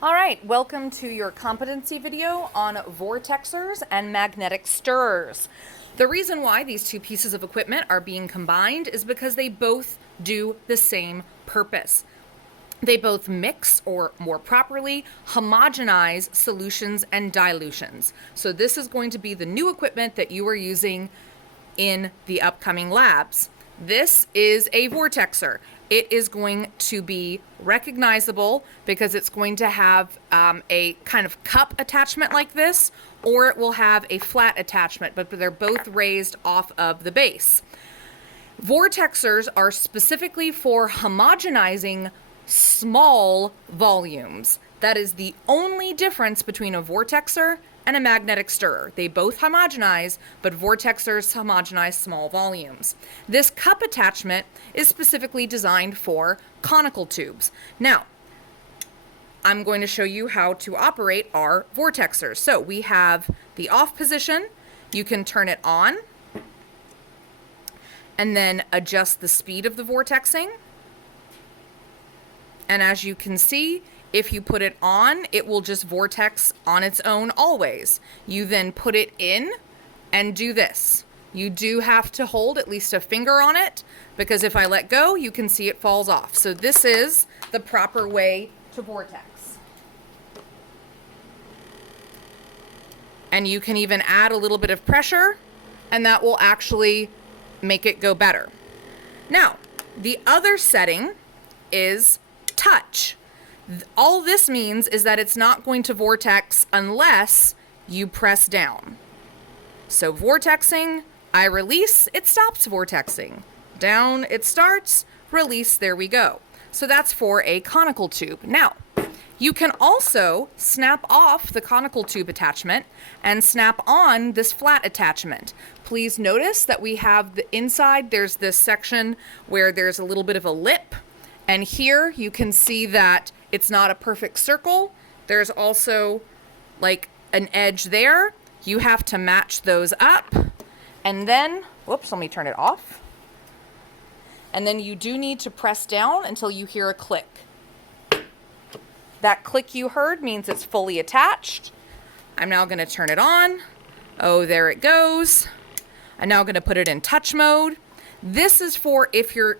All right, welcome to your competency video on vortexers and magnetic stirrers. The reason why these two pieces of equipment are being combined is because they both do the same purpose. They both mix, or more properly, homogenize solutions and dilutions. So this is going to be the new equipment that you are using in the upcoming labs. This is a vortexer. It is going to be recognizable because it's going to have a kind of cup attachment like this, or it will have a flat attachment, but they're both raised off of the base. Vortexers are specifically for homogenizing small volumes. That is the only difference between a vortexer and a magnetic stirrer. They both homogenize, but vortexers homogenize small volumes. This cup attachment is specifically designed for conical tubes. Now, I'm going to show you how to operate our vortexers. So we have the off position. You can turn it on and then adjust the speed of the vortexing. And as you can see, if you put it on, it will just vortex on its own always. You then put it in and do this. You do have to hold at least a finger on it, because if I let go, you can see it falls off. So this is the proper way to vortex. And you can even add a little bit of pressure, and that will actually make it go better. Now, the other setting is touch. All this means is that it's not going to vortex unless you press down. So vortexing, I release, it stops vortexing. Down, it starts, release, there we go. So that's for a conical tube. Now, you can also snap off the conical tube attachment and snap on this flat attachment. Please notice that we have the inside, there's this section where there's a little bit of a lip. And here you can see that it's not a perfect circle. There's also like an edge there. You have to match those up. And then, whoops, let me turn it off. And then you do need to press down until you hear a click. That click you heard means it's fully attached. I'm now going to turn it on. Oh, there it goes. I'm now going to put it in touch mode. This is for if you're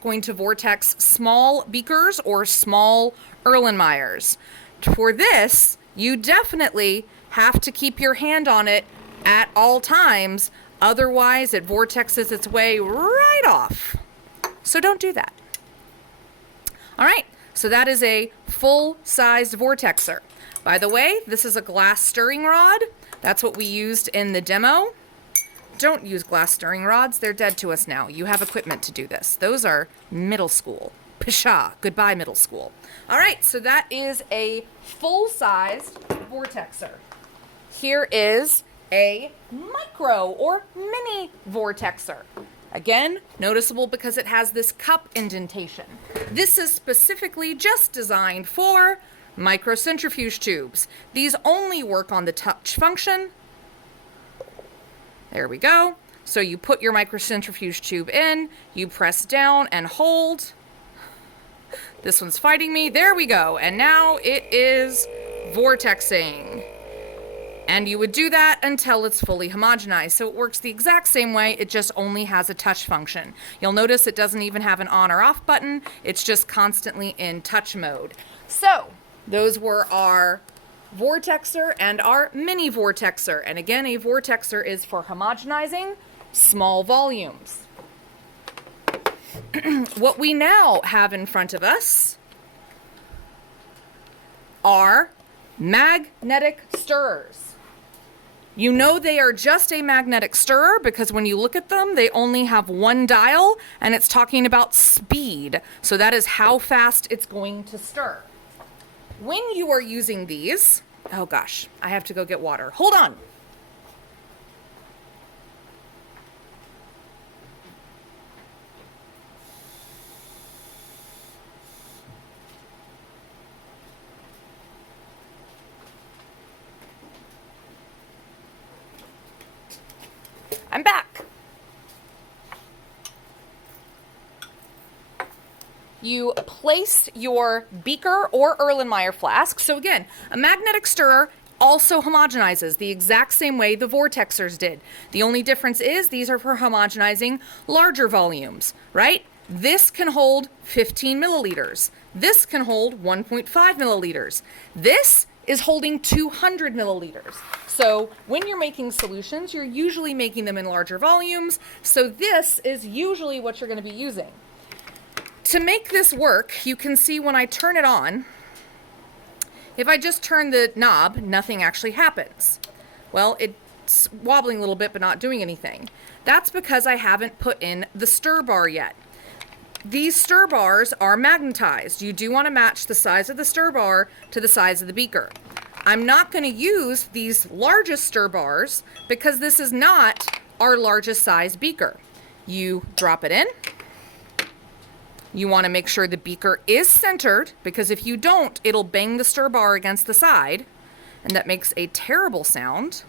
going to vortex small beakers or small Erlenmeyers. For this, you definitely have to keep your hand on it at all times, otherwise it vortexes its way right off. So don't do that. All right, so that is a full-sized vortexer. By the way, this is a glass stirring rod. That's what we used in the demo. Don't use glass stirring rods. They're dead to us now. You have equipment to do this. Those are middle school. Pshaw. Goodbye, middle school. All right, so that is a full-sized vortexer. Here is a micro or mini vortexer. Again, noticeable because it has this cup indentation. This is specifically just designed for microcentrifuge tubes. These only work on the touch function. There we go. So you put your microcentrifuge tube in, you press down and hold. This one's fighting me. There we go. And now it is vortexing. And you would do that until it's fully homogenized. So it works the exact same way, it just only has a touch function. You'll notice it doesn't even have an on or off button. It's just constantly in touch mode. So those were our vortexer and our mini vortexer. And again, a vortexer is for homogenizing small volumes. What we now have in front of us are magnetic stirrers. You know they are just a magnetic stirrer because when you look at them, they only have one dial and it's talking about speed. So that is how fast it's going to stir. When you are using these, oh gosh, I have to go get water. Hold on. I'm back. you place your beaker or Erlenmeyer flask. So again, a magnetic stirrer also homogenizes the exact same way the vortexers did. The only difference is these are for homogenizing larger volumes, right? This can hold 15 milliliters. This can hold 1.5 milliliters. This is holding 200 milliliters. So when you're making solutions, you're usually making them in larger volumes. So this is usually what you're going to be using. To make this work, you can see when I turn it on, if I just turn the knob, nothing actually happens. Well, it's wobbling a little bit, but not doing anything. That's because I haven't put in the stir bar yet. These stir bars are magnetized. You do want to match the size of the stir bar to the size of the beaker. I'm not going to use these largest stir bars because this is not our largest size beaker. You drop it in. You want to make sure the beaker is centered, because if you don't, it'll bang the stir bar against the side, and that makes a terrible sound.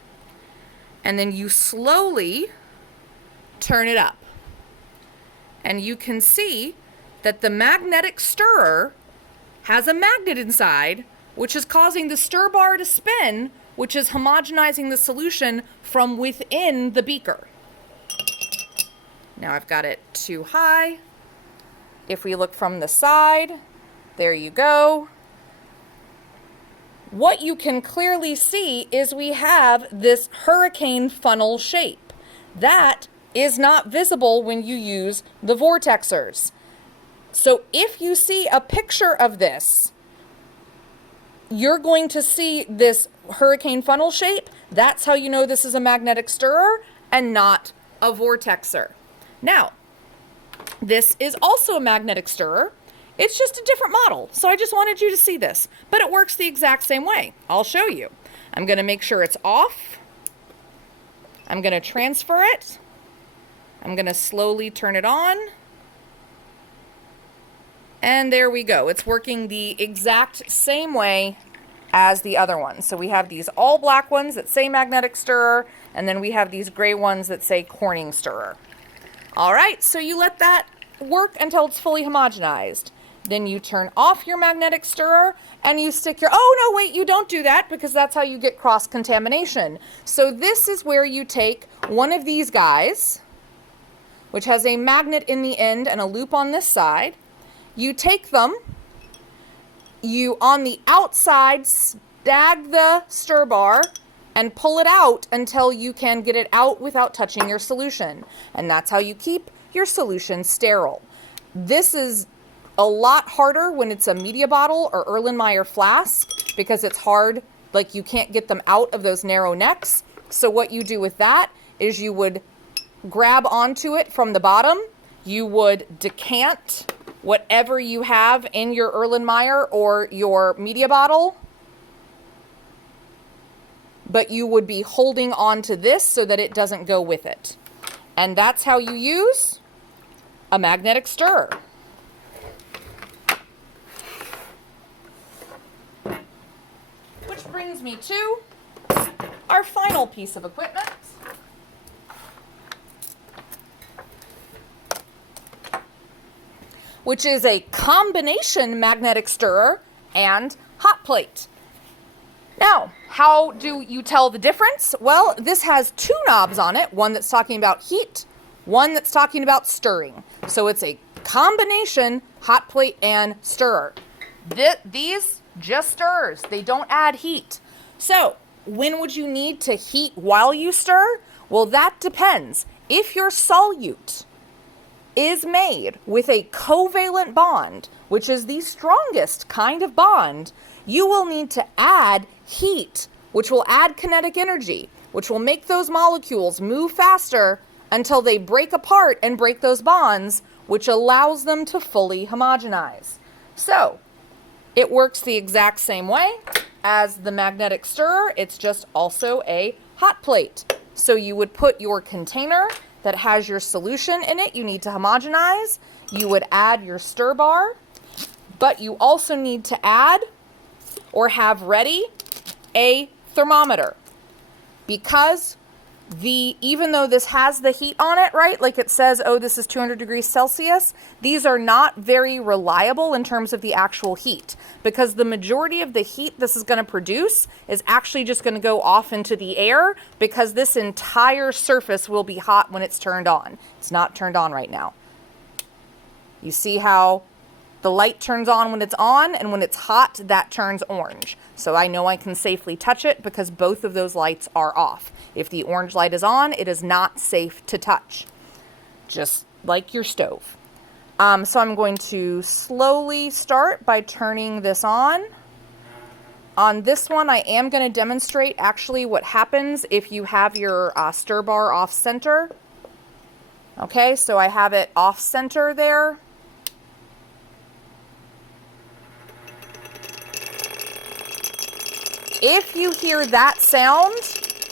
And then you slowly turn it up. And you can see that the magnetic stirrer has a magnet inside, which is causing the stir bar to spin, which is homogenizing the solution from within the beaker. Now I've got it too high. If we look from the side, there you go. What you can clearly see is we have this hurricane funnel shape. That is not visible when you use the vortexers. So if you see a picture of this, you're going to see this hurricane funnel shape. That's how you know this is a magnetic stirrer and not a vortexer. Now, this is also a magnetic stirrer. It's just a different model. So I just wanted you to see this, but it works the exact same way. I'll show you. I'm going to make sure it's off. I'm going to transfer it. I'm going to slowly turn it on. And there we go. It's working the exact same way as the other ones. So we have these all black ones that say magnetic stirrer, and then we have these gray ones that say Corning stirrer. All right, so you let that work until it's fully homogenized. Then you turn off your magnetic stirrer and you stick your, oh no, wait, you don't do that because that's how you get cross-contamination. So this is where you take one of these guys, which has a magnet in the end and a loop on this side. You take them, you on the outside snag the stir bar and pull it out until you can get it out without touching your solution. And that's how you keep your solution sterile. This is a lot harder when it's a media bottle or Erlenmeyer flask because it's hard, like you can't get them out of those narrow necks. So what you do with that is you would grab onto it from the bottom, you would decant whatever you have in your Erlenmeyer or your media bottle, but you would be holding on to this so that it doesn't go with it. And that's how you use a magnetic stirrer. Which brings me to our final piece of equipment. Which is a combination magnetic stirrer and hot plate. Now, how do you tell the difference? Well, this has two knobs on it, one that's talking about heat, one that's talking about stirring. So it's a combination hot plate and stirrer. These just stirs, they don't add heat. So when would you need to heat while you stir? Well, that depends. If your solute is made with a covalent bond, which is the strongest kind of bond, you will need to add heat, which will add kinetic energy, which will make those molecules move faster until they break apart and break those bonds, which allows them to fully homogenize. So it works the exact same way as the magnetic stirrer. It's just also a hot plate. So you would put your container that has your solution in it, you need to homogenize. You would add your stir bar, but you also need to add or have ready a thermometer, because even though this has the heat on it, right? Like it says, oh, this is 200 degrees Celsius. These are not very reliable in terms of the actual heat, because the majority of the heat this is going to produce is actually just going to go off into the air, because this entire surface will be hot when it's turned on. It's not turned on right now. You see how the light turns on when it's on, and when it's hot, that turns orange. So I know I can safely touch it because both of those lights are off. If the orange light is on, it is not safe to touch, just like your stove. So I'm going to slowly start by turning this on. On this one, I am going to demonstrate actually what happens if you have your stir bar off center. Okay, so I have it off center there. If you hear that sound,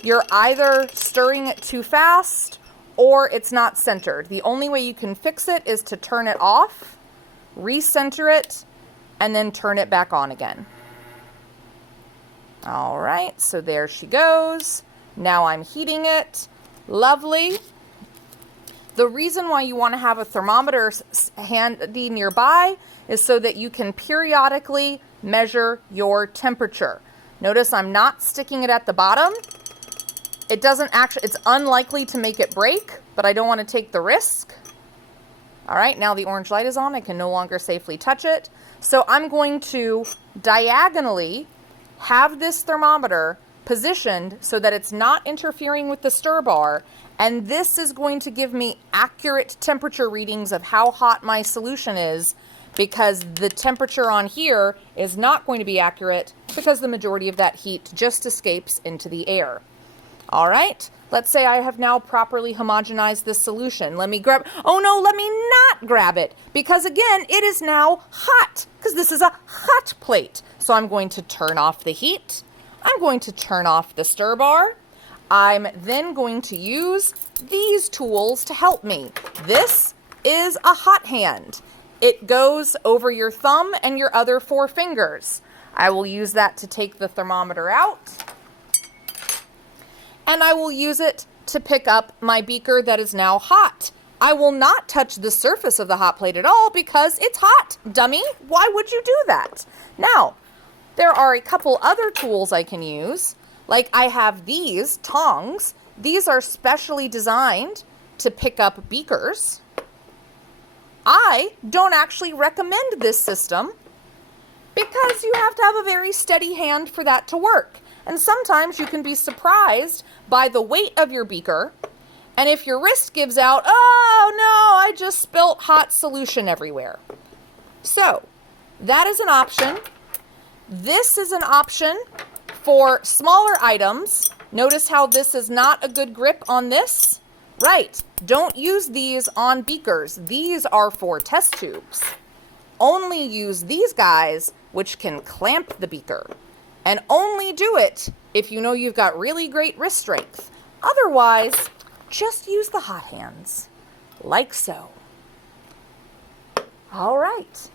you're either stirring it too fast or it's not centered. The only way you can fix it is to turn it off, recenter it, and then turn it back on again. All right, so there she goes. Now I'm heating it. Lovely. The reason why you want to have a thermometer handy nearby is so that you can periodically measure your temperature. Notice I'm not sticking it at the bottom. It doesn't actually, it's unlikely to make it break, but I don't want to take the risk. All right, now the orange light is on. I can no longer safely touch it. So I'm going to diagonally have this thermometer positioned so that it's not interfering with the stir bar. And this is going to give me accurate temperature readings of how hot my solution is, because the temperature on here is not going to be accurate because the majority of that heat just escapes into the air. All right, let's say I have now properly homogenized this solution. Let me grab, oh no, let me not grab it, because again, it is now hot, because this is a hot plate. So I'm going to turn off the heat. I'm going to turn off the stir bar. I'm then going to use these tools to help me. This is a hot hand. It goes over your thumb and your other 4 fingers. I will use that to take the thermometer out. And I will use it to pick up my beaker that is now hot. I will not touch the surface of the hot plate at all because it's hot, dummy. Why would you do that? Now, there are a couple other tools I can use. Like I have these tongs. These are specially designed to pick up beakers. I don't actually recommend this system because you have to have a very steady hand for that to work. And sometimes you can be surprised by the weight of your beaker. And if your wrist gives out, oh no, I just spilt hot solution everywhere. So that is an option. This is an option for smaller items. Notice how this is not a good grip on this. Right, don't use these on beakers. These are for test tubes. Only use these guys, which can clamp the beaker. And only do it if you know you've got really great wrist strength. Otherwise, just use the hot hands, like so. All right,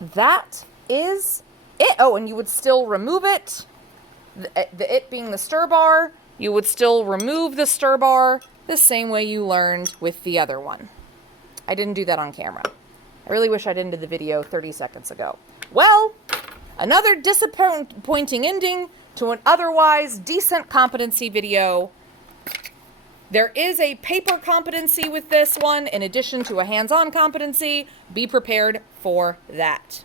that is it. Oh, and you would still remove it. The it being the stir bar, you would still remove the stir bar the same way you learned with the other one. I didn't do that on camera. I really wish I didn't do the video 30 seconds ago. Well, another disappointing ending to an otherwise decent competency video. There is a paper competency with this one in addition to a hands-on competency. Be prepared for that.